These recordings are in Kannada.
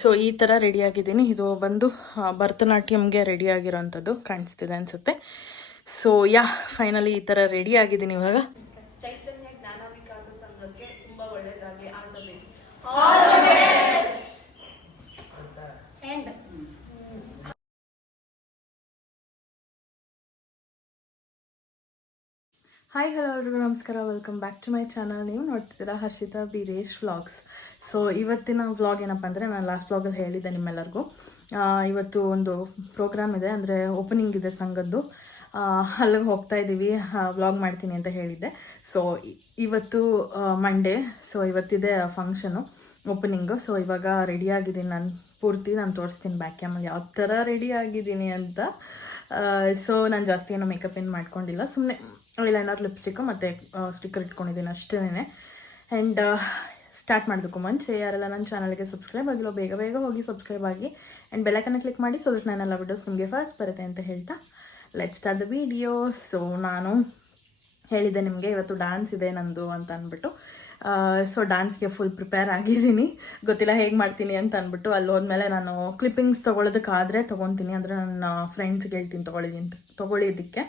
ಸೊ ಈ ಥರ ರೆಡಿಯಾಗಿದ್ದೀನಿ. ಇದು ಬಂದು ಭರತನಾಟ್ಯಮ್ಗೆ ರೆಡಿಯಾಗಿರೋಂಥದ್ದು ಕಾಣಿಸ್ತಿದೆ ಅನಿಸುತ್ತೆ. ಸೊ ಫೈನಲಿ ಈ ಥರ ರೆಡಿಯಾಗಿದ್ದೀನಿ ಇವಾಗ. ಚೈತನ್ಯ ಜ್ಞಾನ ವಿಕಾಸ ಸಂಘಕ್ಕೆ ತುಂಬ ಒಳ್ಳೆಯದಾಗಲಿ. All the best. Hi hello ಎಲ್ರಿಗೂ ನಮಸ್ಕಾರ, welcome back to my channel. ನೀವು ನೋಡ್ತಿದ್ದೀರಾ ಹರ್ಷಿತಾ ಬೀರೇಶ್ ವ್ಲಾಗ್ಸ್. ಸೊ ಇವತ್ತಿನ ವ್ಲಾಗ್ ಏನಪ್ಪ ಅಂದರೆ, ನಾನು ಲಾಸ್ಟ್ ವ್ಲಾಗಲ್ಲಿ ಹೇಳಿದ್ದೆ ನಿಮ್ಮೆಲ್ಲರಿಗೂ, ಇವತ್ತು ಒಂದು ಪ್ರೋಗ್ರಾಮ್ ಇದೆ, ಅಂದರೆ ಓಪನಿಂಗ್ ಇದೆ ಸಂಘದ್ದು. ಅಲ್ಲಿಗೆ ಹೋಗ್ತಾ ಇದ್ದೀವಿ, ವ್ಲಾಗ್ ಮಾಡ್ತೀನಿ ಅಂತ ಹೇಳಿದ್ದೆ. ಸೊ ಇವತ್ತು ಮಂಡೇ, ಸೊ ಇವತ್ತಿದೆ ಫಂಕ್ಷನು ಓಪನಿಂಗು. ಸೊ ಇವಾಗ ರೆಡಿಯಾಗಿದ್ದೀನಿ ನಾನು ಪೂರ್ತಿ. ನಾನು ತೋರಿಸ್ತೀನಿ ಬ್ಯಾಕ್ ಕ್ಯಾಮಲ್ಲಿ ಯಾವ ಥರ ರೆಡಿ ಆಗಿದ್ದೀನಿ ಅಂತ. ಸೊ ನಾನು ಜಾಸ್ತಿ ಏನೋ ಮೇಕಪ್ ಏನು ಮಾಡ್ಕೊಂಡಿಲ್ಲ, ಸುಮ್ಮನೆ ಐಲೈನರ್, ಲಿಪ್ಸ್ಟಿಕ್ಕು ಮತ್ತು ಸ್ಟಿಕ್ಕರ್ ಇಟ್ಕೊಂಡಿದ್ದೀನಿ ಅಷ್ಟೇ. ಆ್ಯಂಡ್ ಸ್ಟಾರ್ಟ್ ಮಾಡೋದಕ್ಕೂ ಮುಂಚೆ ಯಾರೆಲ್ಲ ನನ್ನ ಚಾನಲ್ಗೆ ಸಬ್ಸ್ಕ್ರೈಬ್ ಆಗಿಲ್ಲ ಬೇಗ ಬೇಗ ಹೋಗಿ ಸಬ್ಸ್ಕ್ರೈಬ್ ಆಗಿ ಆ್ಯಂಡ್ ಬೆಲ್ಲೈಕನ್ನ ಕ್ಲಿಕ್ ಮಾಡಿ, ಸೊ ದಟ್ ನಾನೆಲ್ಲ ವಿಡಿಯೋಸ್ ನಿಮಗೆ ಫಸ್ಟ್ ಬರುತ್ತೆ ಅಂತ ಹೇಳ್ತಾ let's start the video. So ನಾನು ಹೇಳಿದ್ದೆ ನಿಮಗೆ ಇವತ್ತು ಡ್ಯಾನ್ಸ್ ಇದೆ ನಂದು ಅಂತ ಅಂದ್ಬಿಟ್ಟು. ಸೊ ಡ್ಯಾನ್ಸ್ಗೆ ಫುಲ್ ಪ್ರಿಪೇರ್ ಆಗಿದ್ದೀನಿ. ಗೊತ್ತಿಲ್ಲ ಹೇಗೆ ಮಾಡ್ತೀನಿ ಅಂತ ಅಂದ್ಬಿಟ್ಟು. ಅಲ್ಲಿ ಹೋದ್ಮೇಲೆ ನಾನು ಕ್ಲಿಪ್ಪಿಂಗ್ಸ್ ತೊಗೊಳೋದಕ್ಕಾದರೆ ತೊಗೊತೀನಿ, ಅಂದರೆ ನನ್ನ ಫ್ರೆಂಡ್ಸ್ಗೆ ಹೇಳ್ತೀನಿ ತೊಗೊಳ್ಳಿದ್ದಕ್ಕೆ.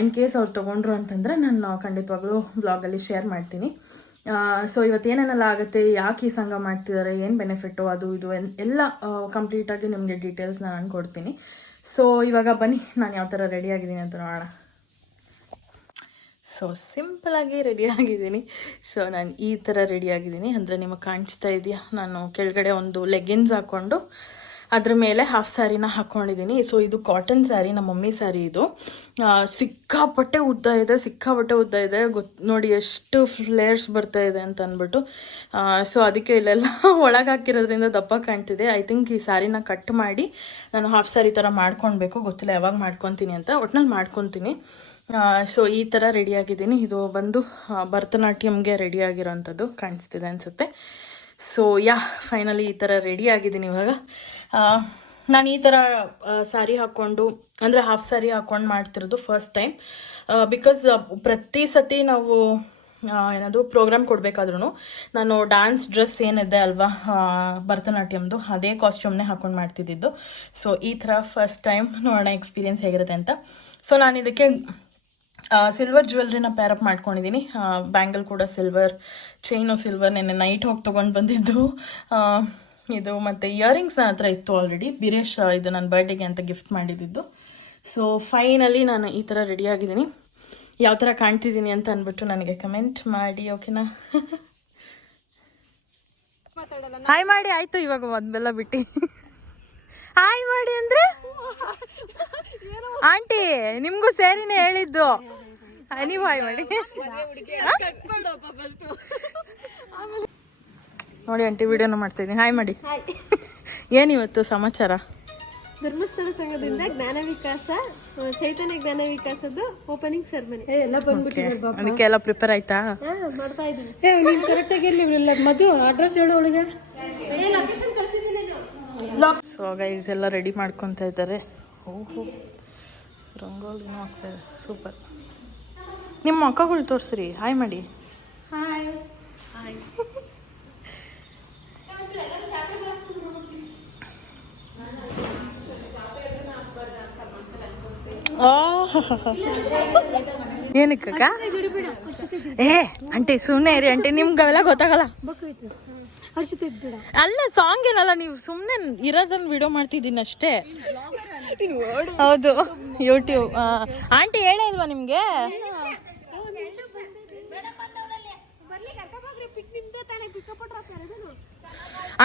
ಇನ್ ಕೇಸ್ ಅವ್ರು ತೊಗೊಂಡ್ರು ಅಂತಂದರೆ ನಾನು ಖಂಡಿತವಾಗ್ಲೂ ವ್ಲಾಗಲ್ಲಿ ಶೇರ್ ಮಾಡ್ತೀನಿ. ಸೊ ಇವತ್ತೇನೇನೆಲ್ಲ ಆಗುತ್ತೆ, ಯಾಕೆ ಈ ಸಂಘ ಮಾಡ್ತಿದ್ದಾರೆ, ಏನು ಬೆನಿಫಿಟ್ಟು, ಅದು ಇದು ಎಲ್ಲ ಕಂಪ್ಲೀಟಾಗಿ ನಿಮಗೆ ಡೀಟೇಲ್ಸ್ನ ನಾನು ಕೊಡ್ತೀನಿ. ಸೊ ಇವಾಗ ಬನ್ನಿ ನಾನು ಯಾವ ಥರ ರೆಡಿಯಾಗಿದ್ದೀನಿ ಅಂತ ನೋಡೋಣ. ಸೊ ಸಿಂಪಲಾಗಿ ರೆಡಿಯಾಗಿದ್ದೀನಿ. ಸೊ ನಾನು ಈ ಥರ ರೆಡಿಯಾಗಿದ್ದೀನಿ, ಅಂದರೆ ನಿಮಗೆ ಕಾಣಿಸ್ತಾ ಇದೆಯಾ, ನಾನು ಕೆಳಗಡೆ ಒಂದು ಲೆಗ್ಗಿನ್ಸ್ ಹಾಕ್ಕೊಂಡು ಅದ್ರ ಮೇಲೆ ಹಾಫ್ ಸ್ಯಾರಿನ ಹಾಕ್ಕೊಂಡಿದ್ದೀನಿ. ಸೊ ಇದು ಕಾಟನ್ ಸ್ಯಾರಿ, ನಮ್ಮ ಮಮ್ಮಿ ಸ್ಯಾರಿ ಇದು. ಸಿಕ್ಕಾಪಟ್ಟೆ ಉದ್ದ ಇದೆ, ನೋಡಿ ಎಷ್ಟು ಫ್ಲೇರ್ಸ್ ಬರ್ತಾ ಇದೆ ಅಂತ ಅಂದ್ಬಿಟ್ಟು. ಸೊ ಅದಕ್ಕೆ ಇಲ್ಲೆಲ್ಲ ಒಳಗೆ ಹಾಕಿರೋದ್ರಿಂದ ದಪ್ಪ ಕಾಣ್ತಿದೆ. ಐ ಥಿಂಕ್ ಈ ಸ್ಯಾರಿನ ಕಟ್ ಮಾಡಿ ನಾನು ಹಾಫ್ ಸ್ಯಾರಿ ಥರ ಮಾಡ್ಕೊಳ್ಬೇಕು, ಗೊತ್ತಿಲ್ಲ ಯಾವಾಗ ಮಾಡ್ಕೊತೀನಿ ಅಂತ, ಒಟ್ನಲ್ಲಿ ಮಾಡ್ಕೊತೀನಿ. ಸೊ ಈ ಥರ ರೆಡಿಯಾಗಿದ್ದೀನಿ. ಇದು ಬಂದು ಭರತನಾಟ್ಯಮ್ಗೆ ರೆಡಿಯಾಗಿರೋಂಥದ್ದು ಕಾಣಿಸ್ತಿದೆ ಅನಿಸುತ್ತೆ. ಸೊ ಫೈನಲಿ ಈ ಥರ ರೆಡಿಯಾಗಿದ್ದೀನಿ ಇವಾಗ. ನಾನು ಈ ಥರ ಸ್ಯಾರಿ ಹಾಕ್ಕೊಂಡು, ಅಂದರೆ ಹಾಫ್ ಸ್ಯಾರಿ ಹಾಕ್ಕೊಂಡು ಮಾಡ್ತಿರೋದು ಫಸ್ಟ್ ಟೈಮ್. ಬಿಕಾಸ್ ಪ್ರತಿ ಸತಿ ನಾವು ಏನಾದರೂ ಪ್ರೋಗ್ರಾಮ್ ಕೊಡಬೇಕಾದ್ರೂ ನಾನು ಡ್ಯಾನ್ಸ್ ಡ್ರೆಸ್ ಏನಿದೆ ಅಲ್ವಾ ಭರತನಾಟ್ಯಮ್ದು, ಅದೇ ಕಾಸ್ಟ್ಯೂಮ್ನೇ ಹಾಕ್ಕೊಂಡು ಮಾಡ್ತಿದ್ದಿದ್ದು. ಸೊ ಈ ಥರ ಫಸ್ಟ್ ಟೈಮ್ ನೋಡೋಣ ಎಕ್ಸ್ಪೀರಿಯೆನ್ಸ್ ಹೇಗಿರುತ್ತೆ ಅಂತ. ಸೊ ನಾನು ಇದಕ್ಕೆ ಸಿಲ್ವರ್ ಜ್ಯುವೆಲ್ರಿನ ಪ್ಯಾರಪ್ ಮಾಡ್ಕೊಂಡಿದ್ದೀನಿ. ಬ್ಯಾಂಗಲ್ ಕೂಡ ಸಿಲ್ವರ್, ಚೈನು ಸಿಲ್ವರ್, ನೆನ್ನೆ ನೈಟ್ ಹೋಗಿ ತೊಗೊಂಡು ಬಂದಿದ್ದು ಇದು. ಮತ್ತು ಇಯರಿಂಗ್ಸ್ ನನ್ನ ಹತ್ರ ಇತ್ತು ಆಲ್ರೆಡಿ, ಬೀರೇಶ್ ಇದು ನನ್ನ ಬರ್ಡೇಗೆ ಅಂತ ಗಿಫ್ಟ್ ಮಾಡಿದ್ದು. ಸೊ ಫೈನಲಿ ನಾನು ಈ ಥರ ರೆಡಿಯಾಗಿದ್ದೀನಿ. ಯಾವ ಥರ ಕಾಣ್ತಿದ್ದೀನಿ ಅಂತ ಅಂದ್ಬಿಟ್ಟು ನನಗೆ ಕಮೆಂಟ್ ಮಾಡಿ, ಓಕೆನಾ? ಹಾಯ್ ಮಾಡಿ ಆಯಿತು, ಇವಾಗ ಒಂದೆಲ್ಲ ಬಿಟ್ಟು ಹಾಯ್ ಮಾಡಿ ಅಂದರೆ ಆಂಟಿ ನಿಮಗೂ ಸೇರಿನೇ ಹೇಳಿದ್ದು, ನೀವು ಹಾಯ್ ಮಾಡಿ. ನೋಡಿ ಆಂಟಿ ವಿಡಿಯೋನ ಮಾಡ್ತಾಯಿದ್ದೀನಿ, ಹಾಯ್ ಮಾಡಿ. ಏನಿವತ್ತು ಸಮಾಚಾರ? ಧರ್ಮಸ್ಥಳ ಸಂಘದಿಂದ ಜ್ಞಾನ ವಿಕಾಸ, ಚೈತನ್ಯ ಜ್ಞಾನ ವಿಕಾಸದ ಓಪನಿಂಗ್ ಸೆರೆಮನಿ ಅದಕ್ಕೆ ಎಲ್ಲ ಪ್ರಿಪೇರ್ ಆಯ್ತಾ? ಮಾಡ್ತಾ ಇದ್ದೀನಿ. ಕರೆಕ್ಟಾಗಿ ಇರಲಿಲ್ಲ ಮದು ಅಡ್ರೆಸ್ ಹೇಳೋ ಒಳಗೆ. ಸೊ ಗೈಸ್ ಎಲ್ಲ ರೆಡಿ ಮಾಡ್ಕೊತಾ ಇದ್ದಾರೆ. ಓಹೋ ರಂಗೋಲಿನೂ ಆಗ್ತಾಯಿದೆ, ಸೂಪರ್. ನಿಮ್ಮ ಮಕ್ಕಳು ತೋರಿಸ್ರಿ, ಹಾಯ್ ಮಾಡಿ. Hi hi. ಏನಕ್ಕ? ಏ ಆಂಟಿ ಸುಮ್ಮನೆ ಇರಿ ಆಂಟಿ, ನಿಮ್ಗೆ ಅವೆಲ್ಲ ಗೊತ್ತಾಗಲ್ಲ. ಅಲ್ಲ ಸಾಂಗ್ ಏನಲ್ಲ, ನೀವು ಸುಮ್ಮನೆ ಇರೋದನ್ನ ವಿಡಿಯೋ ಮಾಡ್ತಿದ್ದೀನಿ ಅಷ್ಟೇ. ಹೌದು ಯೂಟ್ಯೂಬ್. ಆಂಟಿ ಹೇಳೇ ಇಲ್ವಾ ನಿಮಗೆ?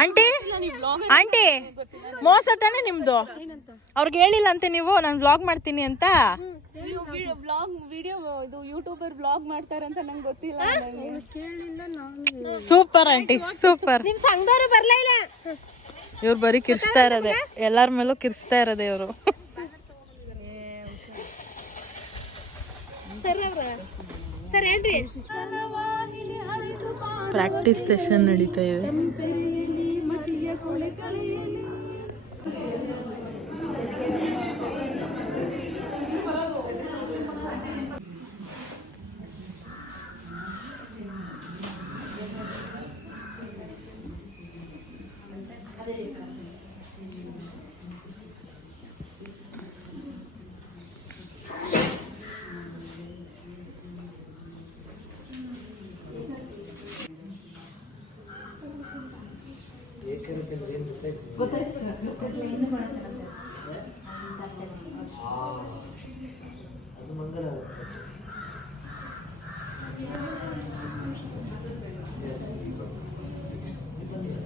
ಆಂಟಿ ಆಂಟಿ ಮೋಸ ತಾನೆ ನಿಮ್ದು? ಅವ್ರಿಗೆ ಹೇಳಿಲ್ಲ ಅಂತೆ ನೀವು ನಾನು ವ್ಲಾಗ್ ಮಾಡ್ತೀನಿ ಅಂತ? ಯೂಟ್ಯೂಬರ್ ವ್ಲಾಗ್ ಮಾಡ್ತಾರೆ ಅಂತ ನಂಗೆ ಗೊತ್ತಿಲ್ಲ. Super aunty super. ನಿಮ್ ಸಂಘದವರು ಬರ್ಲೇ ಇಲ್ಲ. ಇವ್ರು ಬರೀ ಕಿರ್ಸ್ತಾ ಇರೋದೆ, ಎಲ್ಲರ ಮೇಲೂ ಕಿರ್ಸ್ತಾ ಇರೋದೆ ಇವರು. ಪ್ರಾಕ್ಟೀಸ್ ಸೆಷನ್ ನಡೀತಾ ಇದೆ.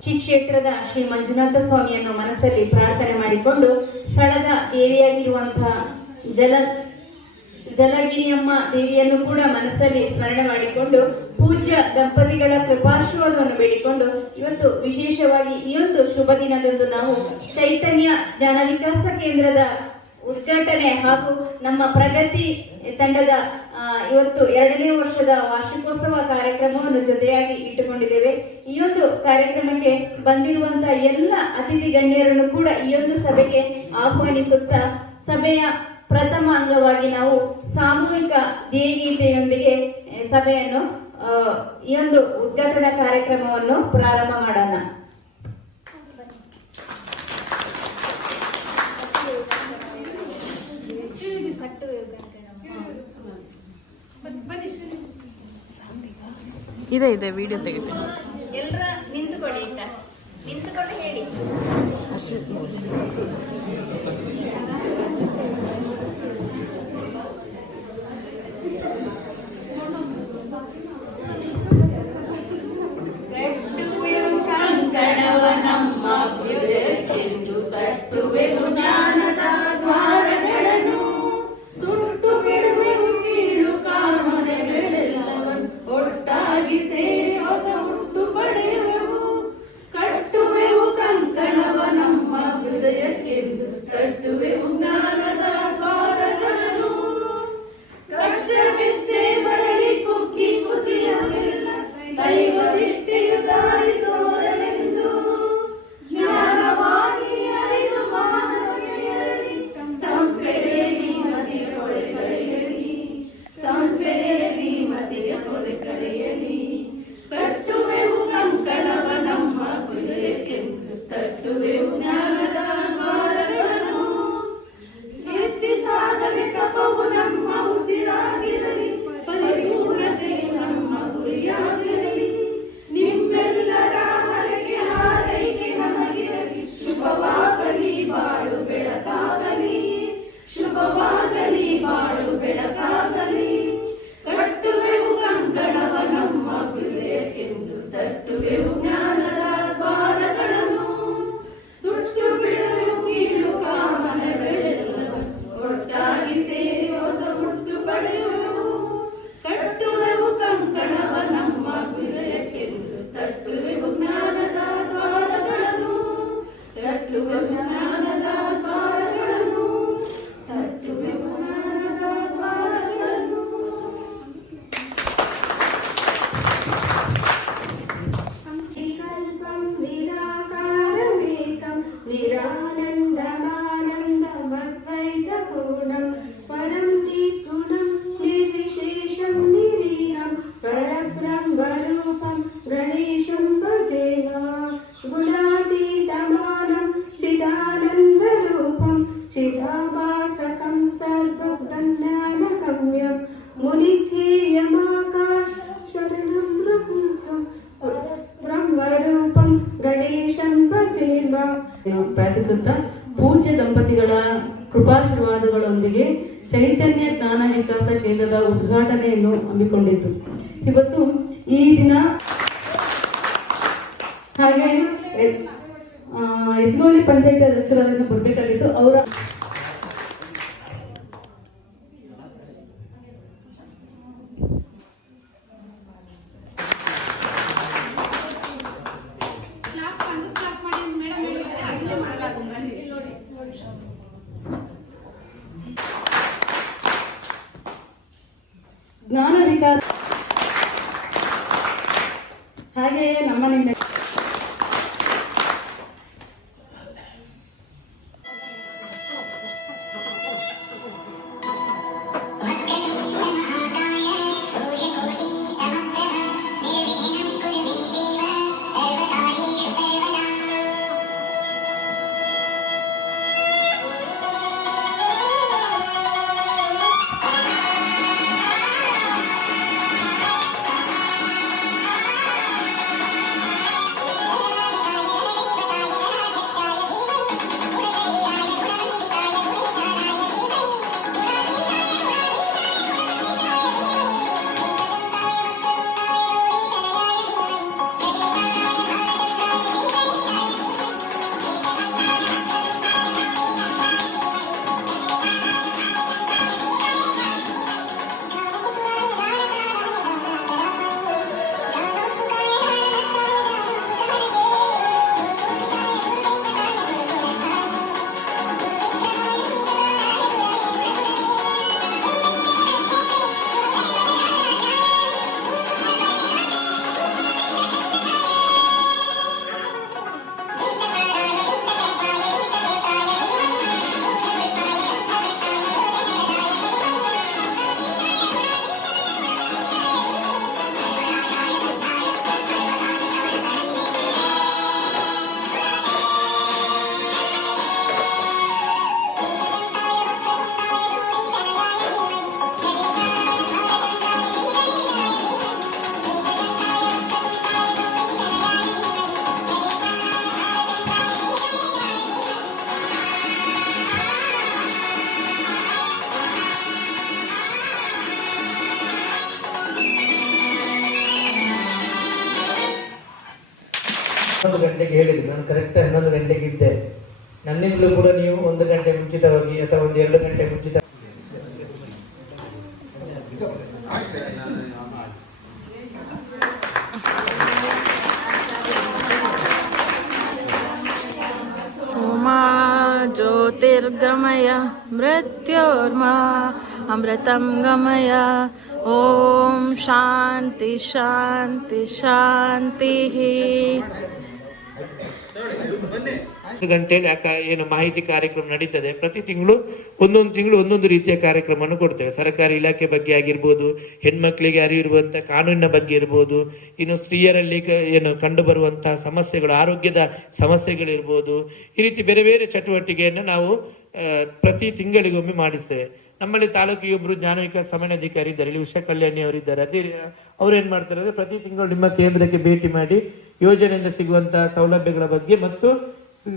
ಶ್ರೀ ಕ್ಷೇತ್ರದ ಶ್ರೀ ಮಂಜುನಾಥ ಸ್ವಾಮಿಯನ್ನು ಮನಸ್ಸಲ್ಲಿ ಪ್ರಾರ್ಥನೆ ಮಾಡಿಕೊಂಡು ಸ್ಥಳದ ದೇವಿಯಾಗಿರುವಂತಹ ಜಲಗಿರಿಯಮ್ಮ ದೇವಿಯನ್ನು ಕೂಡ ಮನಸ್ಸಲ್ಲಿ ಸ್ಮರಣೆ ಮಾಡಿಕೊಂಡು ಪೂಜ್ಯ ದಂಪತಿಗಳ ಕೃಪಾಶೀರ್ವಾದವನ್ನು ಬೇಡಿಕೊಂಡು ಇವತ್ತು ವಿಶೇಷವಾಗಿ ಈ ಒಂದು ಶುಭ ದಿನದಂದು ನಾವು ಚೈತನ್ಯ ಜ್ಞಾನ ವಿಕಾಸ ಕೇಂದ್ರದ ಉದ್ಘಾಟನೆ ಹಾಗೂ ನಮ್ಮ ಪ್ರಗತಿ ತಂಡದ ಇವತ್ತು 2ನೇ ವರ್ಷದ ವಾರ್ಷಿಕೋತ್ಸವ ಕಾರ್ಯಕ್ರಮವನ್ನು ಜೊತೆಯಾಗಿ ಇಟ್ಟುಕೊಂಡಿದ್ದೇವೆ. ಈ ಒಂದು ಕಾರ್ಯಕ್ರಮಕ್ಕೆ ಬಂದಿರುವಂತಹ ಎಲ್ಲ ಅತಿಥಿ ಗಣ್ಯರನ್ನು ಕೂಡ ಈ ಒಂದು ಸಭೆಗೆ ಆಹ್ವಾನಿಸುತ್ತಾ ಸಭೆಯ ಪ್ರಥಮ ಅಂಗವಾಗಿ ನಾವು ಸಾಮೂಹಿಕ ಧ್ಯೇಯಗೀತೆಯೊಂದಿಗೆ ಸಭೆಯನ್ನು ಈ ಒಂದು ಉದ್ಘಾಟನಾ ಕಾರ್ಯಕ್ರಮವನ್ನು ಪ್ರಾರಂಭ ಮಾಡೋಣ. ಇದೆ ವಿಡಿಯೋ ತೆಗಿತೀನಿ. ಎಲ್ಲರ ನಿಂತುಕೊಳ್ಳಿ, ನಿಂತುಕೊಂಡು ಹೇಳಿ. ಕಂಕಣವ ನಮ್ಮ ಚೆಂಡು ಕಟ್ಟುವೆವು ಜ್ಞಾನದ ದ್ವಾರಗಳನ್ನು, ಸುಟ್ಟು ಬಿಡುವೆವು ಕೀಳು ಕಾಮನೆಗಳೆಲ್ಲವನ್ನು, ಒಟ್ಟಾಗಿ ಸೇರಿ ಹೊಸ ಹುಟ್ಟು ಪಡೆಯುವೆವು. ಕಟ್ಟುವೆವು ಕಂಕಣವ ನಮ್ಮ ಹೃದಯಕ್ಕೆಂದು, ಕಟ್ಟುವೆವು ಜ್ಞಾನದ ದ್ವಾರಗಳನ್ನು. ಕಷ್ಟವೆಷ್ಟೇ ಬರಲಿ ಕುಕ್ಕಿ ಕುಸಿಯಲಿಲ್ಲ, ದೈವದಿಟ್ಟೆಯು ದಾರಿ ತೋರಲೆಂದು. ಜ್ಞಾನವಾಗಿ ಅರಿದು ಮಾನವೀಯರಲ್ಲಿ ತಂಪೆರೆಯಲಿ ಮತಿಯ ಕೊಳೆ ಕಳೆಯಲಿ, ತಂಪೆರೆಯಲಿ ಮತಿಯ ಕೊಳೆ ಕಳೆಯಲಿ. ಕಟ್ಟುವೆವು ಕಂಕಣವ ನಮ್ಮ ಹೃದಯಕ್ಕೆಂದು, ತಟ್ಟುವೆವು ಜ್ಞಾನದ ದ್ವಾರಗಳನ್ನು. ಸಿದ್ಧಿ ಸಾಧನೆ ತಪವು ನಮ್ಮ ಉಸಿರಾಗಿರಲಿ, ಪರಿಪೂರ್ಣತೆ ನಮ್ಮ ಗುರಿಯಾಗಿರಲಿ. ನಿಮ್ಮೆಲ್ಲರ ಹರಕೆ ಹಾರೈಕೆ ನಮಗಿರಲಿ, ಶುಭವಾಗಲಿ ಬಾಳು ಬೆಳಕಾಗಲಿ, ಶುಭವಾಗಲಿ ಬಾಳು ಬೆಳಕಾಗಲಿ. ಕಟ್ಟುವೆವು ಕಂಕಣವ ನಮ್ಮ ಹೃದಯಕ್ಕೆಂದು, ತಟ್ಟುವೆವು ಜ್ಞಾನದ ದ್ವಾರಗಳನ್ನು. ಸುಟ್ಟು ಬಿಡುವೆವು ಕೀಳು ಕಾಮನೆಗಳೆಲ್ಲವನ್ನು, ಒಟ್ಟಾಗಿ ಸೇರಿ ಹೊಸ ಹುಟ್ಟು ಪಡೆಯುವೆವು. ಕಟ್ಟುವೆವು ಕಂಕಣವ ನಮ್ಮ ಹೃದಯಕ್ಕೆಂದು, ತಟ್ಟುವೆವು ಜ್ಞಾನದ ದ್ವಾರಗಳನ್ನು, ತಟ್ಟುವೆವು ಜ್ಞಾನದ ದ್ವಾರಗಳನ್ನು, ತಟ್ಟುವೆವು ಜ್ಞಾನದ ದ್ವಾರಗಳನ್ನು. ಸಂಕಲ್ಪಂ ನಿರಾಕಾರಮೇಕಂ ನಿರಾನಂದಮಾನಂದಮದ್ವೈತಪೂರ್ಣಂ ಪರಂ ನಿರ್ಗುಣಂ ನಿರ್ವಿಶೇಷಂ ನಿರೀಹಂ ಪರಬ್ರಹ್ಮರೂಪಂ ಗಣೇಶಂ ಭಜೇಮ. ಗುಣಾತೀತಮಾನಂ ಚಿದಾನಂದರೂಪಂ ಚಿದಾಭಾಸಕಂ ಸರ್ವಜ್ಞಾನಗಮ್ಯಂ ಮುನಿಧ್ಯೇಯಮಾಕಾಶ ಶರಣಂ ಬ್ರಹ್ಮರೂಪಂ ಗಣೇಶಂ ಭಜೇಮ. ಪ್ರಾರ್ಥಿಸುತ್ತಾ ಪೂಜ್ಯ ದಂಪತಿಗಳ ಕೃಪಾಶೀರ್ವಾದಗಳೊಂದಿಗೆ ಚೈತನ್ಯ ಜ್ಞಾನ ವಿಕಾಸ ಕೇಂದ್ರದ ಉದ್ಘಾಟನೆಯನ್ನು ಹಮ್ಮಿಕೊಂಡಿತ್ತು. ಇವತ್ತು ಈ ದಿನ ಹಾಗೆ ಯಜಮಾನಿ ಪಂಚಾಯತಿ ಅಧ್ಯಕ್ಷರಾಗಿ ಬರಬೇಕಾಗಿತ್ತು. ಅವರ ಜ್ಞಾನ ವಿಕಾಸ ಹಾಗೆಯೇ ನಮ್ಮನಿಂದ 11 ಗಂಟೆಗೆ ಹೇಳಿದ್ರು, ನಾನು ಕರೆಕ್ಟ್ 11 ಗಂಟೆಗೆ ಇದ್ದೆ. ನನ್ನಿಂದಲೂ ಕೂಡ ನೀವು 1 ಗಂಟೆ ಮುಂಚಿತವಾಗಿ ಅಥವಾ 2 ಗಂಟೆ ಮುಂಚಿತ ಸೋಮಾ ಜ್ಯೋತಿರ್ಗಮಯ ಮೃತ್ಯೋರ್ಮಾ ಅಮೃತಂ ಗಮಯ. ಓಂ ಶಾಂತಿ ಶಾಂತಿ ಶಾಂತಿ. 1 ಗಂಟೆಯಲ್ಲಿ ಏನು ಮಾಹಿತಿ ಕಾರ್ಯಕ್ರಮ ನಡೀತದೆ. ಪ್ರತಿ ತಿಂಗಳು ಒಂದೊಂದು ರೀತಿಯ ಕಾರ್ಯಕ್ರಮವನ್ನು ಕೊಡ್ತೇವೆ. ಸರ್ಕಾರಿ ಇಲಾಖೆ ಬಗ್ಗೆ ಆಗಿರ್ಬೋದು, ಹೆಣ್ಮಕ್ಳಿಗೆ ಅರಿವಿರುವಂತಹ ಕಾನೂನಿನ ಬಗ್ಗೆ ಇರ್ಬೋದು, ಇನ್ನು ಸ್ತ್ರೀಯರಲ್ಲಿ ಏನು ಕಂಡು ಬರುವಂತಹ ಸಮಸ್ಯೆಗಳು, ಆರೋಗ್ಯದ ಸಮಸ್ಯೆಗಳಿರ್ಬೋದು, ಈ ರೀತಿ ಬೇರೆ ಬೇರೆ ಚಟುವಟಿಕೆಯನ್ನು ನಾವು ಪ್ರತಿ ತಿಂಗಳಿಗೊಮ್ಮೆ ಮಾಡಿಸ್ತೇವೆ. ನಮ್ಮಲ್ಲಿ ತಾಲೂಕಿಗೆ ಒಬ್ಬರು ಜ್ಞಾನ ವಿಕಾಸ ಸಮನ್ವಯಾಧಿಕಾರಿ ಇದ್ದಾರೆ, ಇಲ್ಲಿ ಉಷಾ ಕಲ್ಯಾಣಿ ಅವರಿದ್ದಾರೆ. ಅದೇ ಅವ್ರು ಏನ್ ಮಾಡ್ತಾರೆ ಅಂದ್ರೆ ಪ್ರತಿ ತಿಂಗಳು ನಿಮ್ಮ ಕೇಂದ್ರಕ್ಕೆ ಭೇಟಿ ಮಾಡಿ ಯೋಜನೆಯಿಂದ ಸಿಗುವಂತಹ ಸೌಲಭ್ಯಗಳ ಬಗ್ಗೆ ಮತ್ತು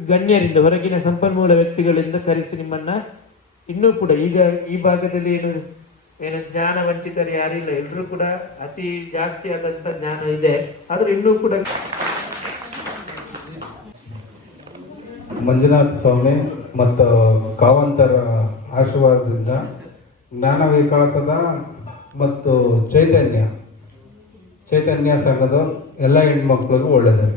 ಗಣ್ಯರಿಂದ, ಹೊರಗಿನ ಸಂಪನ್ಮೂಲ ವ್ಯಕ್ತಿಗಳಿಂದ ಕರೆಸಿ ನಿಮ್ಮನ್ನ ಇನ್ನೂ ಕೂಡ ಈಗ ಈ ಭಾಗದಲ್ಲಿ ಏನು ಜ್ಞಾನ ವಂಚಿತರು ಯಾರಿಲ್ಲ, ಎಲ್ಲರೂ ಕೂಡ ಅತಿ ಜಾಸ್ತಿ ಆದಂತ ಜ್ಞಾನ ಇದೆ. ಆದ್ರೂ ಇನ್ನೂ ಕೂಡ ಮಂಜುನಾಥ ಸ್ವಾಮಿ ಮತ್ತು ಕಾವಂತರ ಆಶೀರ್ವಾದದಿಂದ ಜ್ಞಾನ ವಿಕಾಸದ ಮತ್ತು ಚೈತನ್ಯ ಸಂಘದ ಎಲ್ಲ ಹೆಣ್ಮಕ್ಳಿಗೂ ಒಳ್ಳೆಯದು.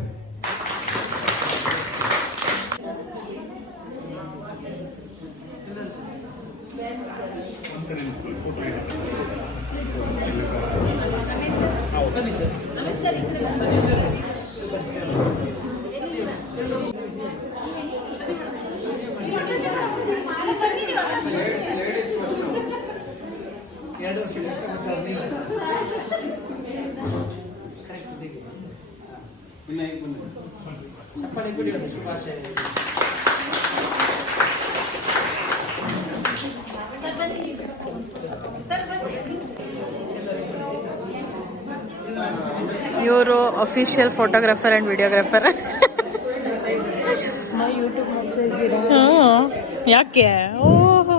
ಇವರು ಅಫಿಷಿಯಲ್ ಫೋಟೋಗ್ರಾಫರ್ ಆ್ಯಂಡ್ ವಿಡಿಯೋಗ್ರಾಫರ್. ಯಾಕೆ? ಓಹೋ,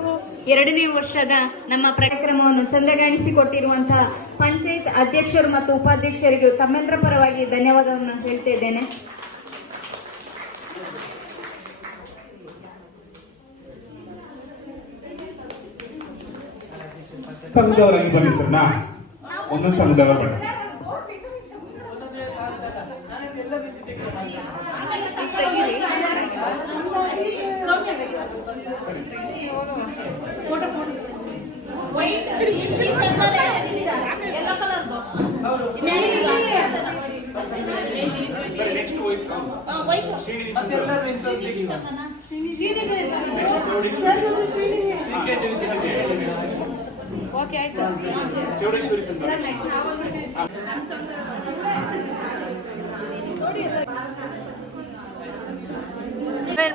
2ನೇ ವರ್ಷದ ನಮ್ಮ ಕಾರ್ಯಕ್ರಮವನ್ನು ಚಂದಗಾಣಿಸಿಕೊಟ್ಟಿರುವಂತಹ ಪಂಚಾಯತ್ ಅಧ್ಯಕ್ಷರು ಮತ್ತು ಉಪಾಧ್ಯಕ್ಷರಿಗೆ ತಮ್ಮೆಲ್ಲರ ಪರವಾಗಿ ಧನ್ಯವಾದವನ್ನು ಹೇಳ್ತಾ ಇದ್ದೇನೆ. ಸಂಘದವರಾಗಿ ಬನ್ನಿ ಸರ್, ಒಂದೊಂದು ಸಂಘದವರ ಬನ್ನಿ.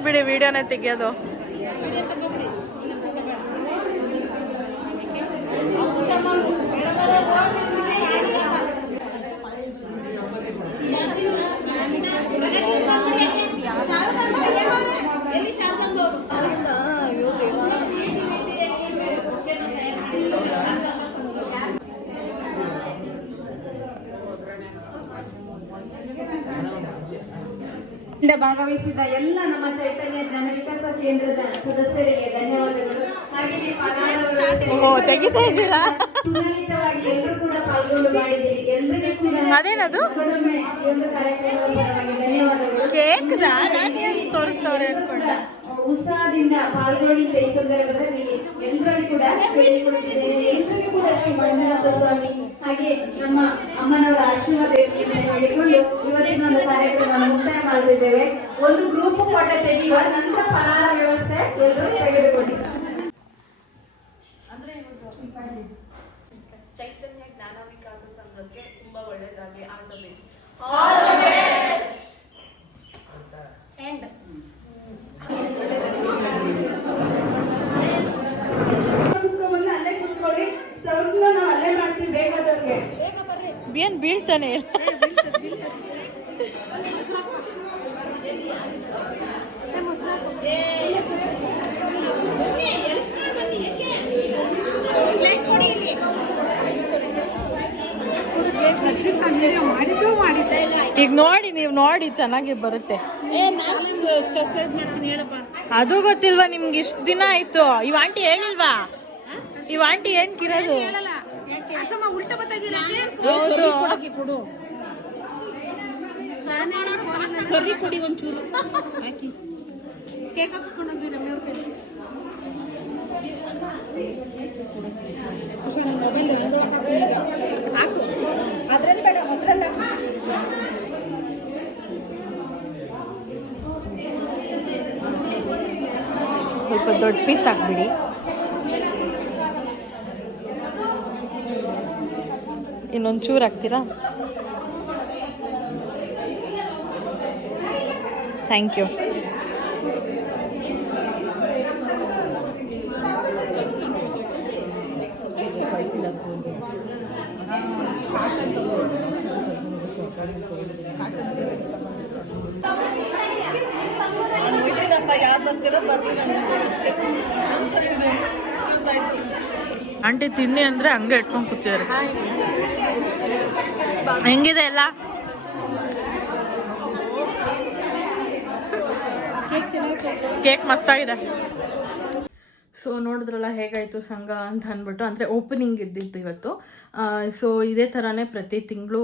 ಬಿಡಿ, ವಿಡಿಯೋನೇ ತೆಗಿಯೋದು. ಭಾಗವಹಿಸಿದ ಎಲ್ಲ ನಮ್ಮ ಚೈತನ್ಯ ಜ್ಞಾನ ವಿಕಾಸ ಕೇಂದ್ರದ ಸದಸ್ಯರಿಗೆ ಧನ್ಯವಾದಗಳು. ಹಾಗೆಯೇ ಸುಲಲಿತವಾಗಿ ಎಲ್ಲರೂ ಕೂಡ ಪಾಲ್ಗೊಂಡು ಮಾಡಿದ್ದೀರಿ. ಎಲ್ಲರಿಗೂ ಕೂಡ ಅದೇನದು ಮತ್ತೊಮ್ಮೆ ಈ ಒಂದು ಕಾರ್ಯಕ್ರಮದ ಪರವಾಗಿ ಧನ್ಯವಾದಗಳು. ತೋರಿಸ್ತವ್ರೆ ಅನ್ಕೊಂಡ. ಉತ್ಸಾಹದಿಂದ ಪಾಲ್ಗೊಂಡಿದ್ದ ಈ ಸಂದರ್ಭದಲ್ಲಿ ಎಲ್ಲರೂ ಕೂಡ ಕೇಳಿಕೊಳ್ಳುತ್ತಿದ್ದೇನೆ. ಎಲ್ಲರಿಗೂ ಕೂಡ ಶ್ರೀ ಮಂಜುನಾಥ ಸ್ವಾಮಿ ಹಾಗೆ ನಮ್ಮ ಅಮ್ಮನವರ ಆಶೀರ್ವಾದ ಹೇಳಿಕೊಂಡು ಇವತ್ತಿನ ಒಂದು ಕಾರ್ಯಕ್ರಮವನ್ನು ಮುಕ್ತಾಯ ಮಾಡುತ್ತಿದ್ದೇವೆ. ಒಂದು ಗ್ರೂಪ್ ಫೋಟೋ ತೆಗೆಯುವ ನಂತರ ಫಲಾರ ವ್ಯವಸ್ಥೆ ಎಲ್ಲರೂ ತೆಗೆದುಕೊಂಡಿದ್ದಾರೆ. ಚೈತನ್ಯ ಜ್ಞಾನ ವಿಕಾಸ ಸಂಘಕ್ಕೆ ತುಂಬಾ ಒಳ್ಳೆಯದಾಗಿ ಆಲ್ ದ ಬೆಸ್ಟ್. ಏನ್ ಬೀಳ್ತಾನೆ ಈಗ ನೋಡಿ, ನೀವು ನೋಡಿ ಚೆನ್ನಾಗಿ ಬರುತ್ತೆ. ಅದು ಗೊತ್ತಿಲ್ವಾ ನಿಮ್ಗೆ? ಇಷ್ಟು ದಿನ ಆಯ್ತು. ಇವ್ ಆಂಟಿ ಹೇಳಿಲ್ವಾ? ಇವ್ ಆಂಟಿ ಏನ್ ಕಿರೋದು? ಹೌದು. ಸರಿ ಕೊಡಿ ಒಂಚೂರು ಹಾಕಿ. ಕೇಕ್ ಹಾಕ್ಸ್ಕೊಂಡೋದ್ವಿ ನಮ್ಮ ಮೊಬೈಲ್ ಹಾಕು. ಅದ್ರಲ್ಲಿ ಬೇಡ, ಮೊಸರಲ್ಲ. ಸ್ವಲ್ಪ ದೊಡ್ಡ ಪೀಸ್ ಹಾಕ್ಬಿಡಿ. ಇನ್ನೊಂದು ಚೂರು ಹಾಕ್ತೀರಾ? Thank you. ಆಂಟಿ ತಿನ್ನಿ ಅಂದ್ರೆ ಹಂಗೆ ಇಟ್ಕೊಂಡು ಕೂತಿದ್ದಾರೆ. ಹೆಂಗಿದೆ ಎಲ್ಲ? ಕೇಕ್ ಮಸ್ತಾಗಿದೆ. ಸೊ ನೋಡಿದ್ರಲ್ಲ ಹೇಗಾಯಿತು ಸಂಘ ಅಂತ ಅಂದ್ಬಿಟ್ಟು. ಅಂದರೆ ಓಪನಿಂಗ್ ಇದ್ದಿತ್ತು ಇವತ್ತು. ಸೊ ಇದೇ ಥರನೇ ಪ್ರತಿ ತಿಂಗಳು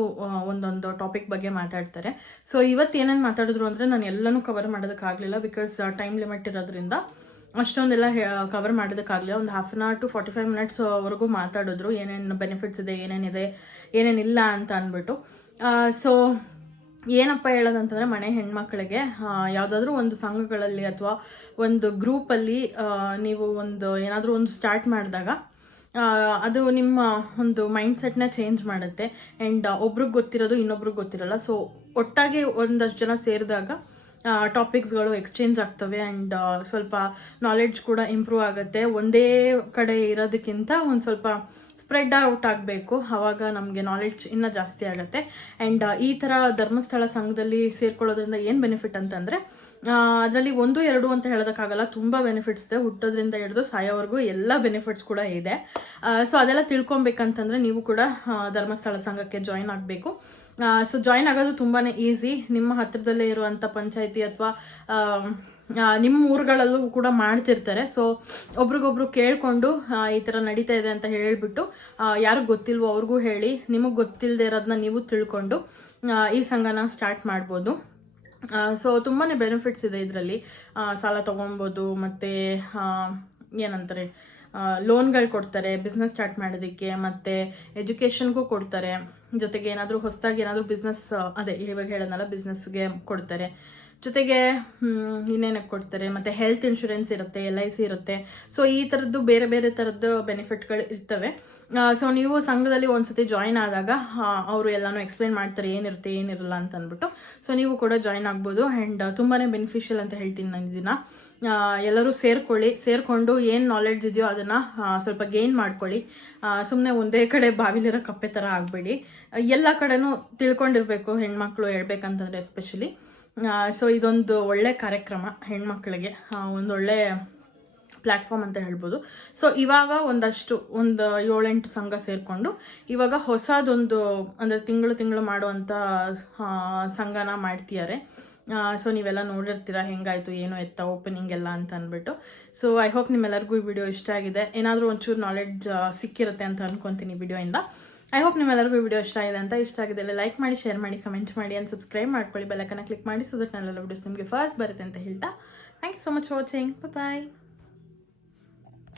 ಒಂದೊಂದು ಟಾಪಿಕ್ ಬಗ್ಗೆ ಮಾತಾಡ್ತಾರೆ. ಸೊ ಇವತ್ತು ಏನೇನು ಮಾತಾಡಿದ್ರು ಅಂದರೆ ನಾನು ಎಲ್ಲನೂ ಕವರ್ ಮಾಡೋದಕ್ಕಾಗಲಿಲ್ಲ, ಬಿಕಾಸ್ ಟೈಮ್ ಲಿಮಿಟ್ ಇರೋದ್ರಿಂದ ಅಷ್ಟೊಂದೆಲ್ಲ ಕವರ್ ಮಾಡೋದಕ್ಕಾಗಲಿಲ್ಲ. ಒಂದು 1/2 hour to 45 minutes ವರೆಗೂ ಮಾತಾಡಿದ್ರು, ಏನೇನು ಬೆನಿಫಿಟ್ಸ್ ಇದೆ, ಏನೇನಿದೆ, ಏನೇನಿಲ್ಲ ಅಂತ ಅಂದ್ಬಿಟ್ಟು. ಸೊ ಏನಪ್ಪ ಹೇಳೋದಂತಂದರೆ, ಮನೆ ಹೆಣ್ಮಕ್ಳಿಗೆ ಯಾವುದಾದ್ರೂ ಒಂದು ಸಂಘಗಳಲ್ಲಿ ಅಥವಾ ಒಂದು ಗ್ರೂಪಲ್ಲಿ ನೀವು ಏನಾದರೂ ಒಂದು ಸ್ಟಾರ್ಟ್ ಮಾಡಿದಾಗ ಅದು ನಿಮ್ಮ ಒಂದು ಮೈಂಡ್ಸೆಟ್ನ ಚೇಂಜ್ ಮಾಡುತ್ತೆ. ಆ್ಯಂಡ್ ಒಬ್ರಿಗೆ ಗೊತ್ತಿರೋದು ಇನ್ನೊಬ್ರಿಗೆ ಗೊತ್ತಿರಲ್ಲ. ಸೊ ಒಟ್ಟಾಗಿ ಒಂದಷ್ಟು ಜನ ಸೇರಿದಾಗ ಟಾಪಿಕ್ಸ್ಗಳು ಎಕ್ಸ್ಚೇಂಜ್ ಆಗ್ತವೆ ಆ್ಯಂಡ್ ಸ್ವಲ್ಪ ನಾಲೆಡ್ಜ್ ಕೂಡ ಇಂಪ್ರೂವ್ ಆಗುತ್ತೆ. ಒಂದೇ ಕಡೆ ಇರೋದಕ್ಕಿಂತ ಒಂದು ಸ್ವಲ್ಪ ಸ್ಪ್ರೆಡ್ ಔಟ್ ಆಗಬೇಕು, ಆವಾಗ ನಮಗೆ ನಾಲೆಡ್ಜ್ ಇನ್ನೂ ಜಾಸ್ತಿ ಆಗುತ್ತೆ. ಆ್ಯಂಡ್ ಈ ಥರ ಧರ್ಮಸ್ಥಳ ಸಂಘದಲ್ಲಿ ಸೇರ್ಕೊಳ್ಳೋದ್ರಿಂದ ಏನು ಬೆನಿಫಿಟ್ ಅಂತಂದರೆ, ಅದರಲ್ಲಿ 1-2 ಅಂತ ಹೇಳೋದಕ್ಕಾಗಲ್ಲ, ತುಂಬ ಬೆನಿಫಿಟ್ಸ್ ಇದೆ. ಹುಟ್ಟೋದ್ರಿಂದ ಹಿಡಿದು ಸಾಯೋವರೆಗೂ ಎಲ್ಲ ಬೆನಿಫಿಟ್ಸ್ ಕೂಡ ಇದೆ. ಸೊ ಅದೆಲ್ಲ ತಿಳ್ಕೊಬೇಕಂತಂದರೆ ನೀವು ಕೂಡ ಧರ್ಮಸ್ಥಳ ಸಂಘಕ್ಕೆ ಜಾಯಿನ್ ಆಗಬೇಕು. ಸೊ ಜಾಯಿನ್ ಆಗೋದು ತುಂಬಾ ಈಸಿ. ನಿಮ್ಮ ಹತ್ತಿರದಲ್ಲೇ ಇರುವಂಥ ಪಂಚಾಯಿತಿ ಅಥವಾ ನಿಮ್ಮ ಊರುಗಳಲ್ಲೂ ಕೂಡ ಮಾಡ್ತಿರ್ತಾರೆ. ಸೊ ಒಬ್ರಿಗೊಬ್ರು ಕೇಳಿಕೊಂಡು ಈ ಥರ ನಡೀತಾ ಇದೆ ಅಂತ ಹೇಳಿಬಿಟ್ಟು ಯಾರಿಗೆ ಗೊತ್ತಿಲ್ವೋ ಅವ್ರಿಗೂ ಹೇಳಿ, ನಿಮಗೆ ಗೊತ್ತಿಲ್ಲದೆ ಇರೋದನ್ನ ನೀವು ತಿಳ್ಕೊಂಡು ಈ ಸಂಘನ ಸ್ಟಾರ್ಟ್ ಮಾಡ್ಬೋದು. ಸೊ ತುಂಬಾ ಬೆನಿಫಿಟ್ಸ್ ಇದೆ ಇದರಲ್ಲಿ. ಸಾಲ ತೊಗೊಬೋದು, ಮತ್ತು ಏನಂತಾರೆ, ಲೋನ್ಗಳು ಕೊಡ್ತಾರೆ ಬಿಸ್ನೆಸ್ ಸ್ಟಾರ್ಟ್ ಮಾಡೋದಕ್ಕೆ, ಮತ್ತು ಎಜುಕೇಷನ್ಗೂ ಕೊಡ್ತಾರೆ. ಜೊತೆಗೆ ಏನಾದರೂ ಹೊಸದಾಗಿ ಏನಾದರೂ ಬಿಸ್ನೆಸ್, ಅದೇ ಇವಾಗ ಹೇಳೋದಲ್ಲ, ಬಿಸ್ನೆಸ್ಗೆ ಕೊಡ್ತಾರೆ. ಜೊತೆಗೆ ಇನ್ನೇನಕ್ಕೆ ಕೊಡ್ತಾರೆ, ಮತ್ತು ಹೆಲ್ತ್ ಇನ್ಶೂರೆನ್ಸ್ ಇರುತ್ತೆ, LIC ಇರುತ್ತೆ. ಸೊ ಈ ಥರದ್ದು ಬೇರೆ ಬೇರೆ ಥರದ್ದು ಬೆನಿಫಿಟ್ಗಳು ಇರ್ತವೆ. ಸೊ ನೀವು ಸಂಘದಲ್ಲಿ ಒಂದ್ಸತಿ ಜಾಯಿನ್ ಆದಾಗ ಅವರು ಎಲ್ಲನೂ ಎಕ್ಸ್ಪ್ಲೈನ್ ಮಾಡ್ತಾರೆ ಏನಿರುತ್ತೆ ಏನಿರಲ್ಲ ಅಂತ ಅಂದ್ಬಿಟ್ಟು. ಸೊ ನೀವು ಕೂಡ ಜಾಯಿನ್ ಆಗ್ಬೋದು. ಆ್ಯಂಡ್ ತುಂಬಾ ಬೆನಿಫಿಷಿಯಲ್ ಅಂತ ಹೇಳ್ತೀನಿ ನಾನು ಇದನ್ನು. ಎಲ್ಲರೂ ಸೇರಿಕೊಂಡು ಏನು ನಾಲೆಡ್ಜ್ ಇದೆಯೋ ಅದನ್ನು ಸ್ವಲ್ಪ ಗೇನ್ ಮಾಡ್ಕೊಳ್ಳಿ. ಸುಮ್ಮನೆ ಒಂದೇ ಕಡೆ ಬಾವಿಲಿರೋ ಕಪ್ಪೆ ಥರ ಆಗಬೇಡಿ. ಎಲ್ಲ ಕಡೆನೂ ತಿಳ್ಕೊಂಡಿರ್ಬೇಕು ಹೆಣ್ಮಕ್ಳು, ಹೇಳ್ಬೇಕಂತಂದರೆ ಎಸ್ಪೆಷಲಿ. ಸೊ ಇದೊಂದು ಒಳ್ಳೆ ಕಾರ್ಯಕ್ರಮ, ಹೆಣ್ಮಕ್ಳಿಗೆ ಒಂದೊಳ್ಳೆ ಪ್ಲ್ಯಾಟ್ಫಾರ್ಮ್ ಅಂತ ಹೇಳ್ಬೋದು. ಸೊ ಇವಾಗ ಒಂದು 7-8 ಸಂಘ ಸೇರಿಕೊಂಡು ಇವಾಗ ಹೊಸದೊಂದು ಅಂದರೆ ತಿಂಗಳು ಮಾಡುವಂಥ ಸಂಘನ ಮಾಡ್ತಿದ್ದಾರೆ. ಸೊ ನೀವೆಲ್ಲ ನೋಡಿರ್ತೀರ ಹೆಂಗಾಯಿತು ಏನು ಎತ್ತ ಓಪನಿಂಗ್ ಎಲ್ಲ ಅಂತ ಅಂದ್ಬಿಟ್ಟು. ಸೊ ಐ ಹೋಪ್ ನಿಮ್ಮೆಲ್ಲರಿಗೂ ಈ ವಿಡಿಯೋ ಇಷ್ಟ ಆಗಿದೆ, ಏನಾದರೂ ಒಂಚೂರು ನಾಲೆಡ್ಜ್ ಸಿಕ್ಕಿರುತ್ತೆ ಅಂತ ಅಂದ್ಕೊತೀನಿ ವಿಡಿಯೋಯಿಂದ. ಐ ಹೋಪ್ ನಿಮ್ಮೆಲ್ಲರಿಗೂ ಈ ವಿಡಿಯೋ ಇಷ್ಟ ಆಗಿದೆ ಲೈಕ್ ಮಾಡಿ, ಶೇರ್ ಮಾಡಿ, ಕಮೆಂಟ್ ಮಾಡಿ ಆ್ಯಂಡ್ ಸಬ್ಸ್ಕ್ರೈಬ್ ಮಾಡ್ಕೊಳ್ಳಿ. ಬೆಲ್ಲೈಕನ್ನ ಕ್ಲಿಕ್ ಮಾಡಿ, ಸೊ ದಟ್ ನನ್ನೆಲ್ಲ ವಿಡಿಯೋಸ್ ನಿಮಗೆ ಫಸ್ಟ್ ಬರುತ್ತೆ ಅಂತ ಹೇಳ್ತಾ thank you so much for watching. Bye.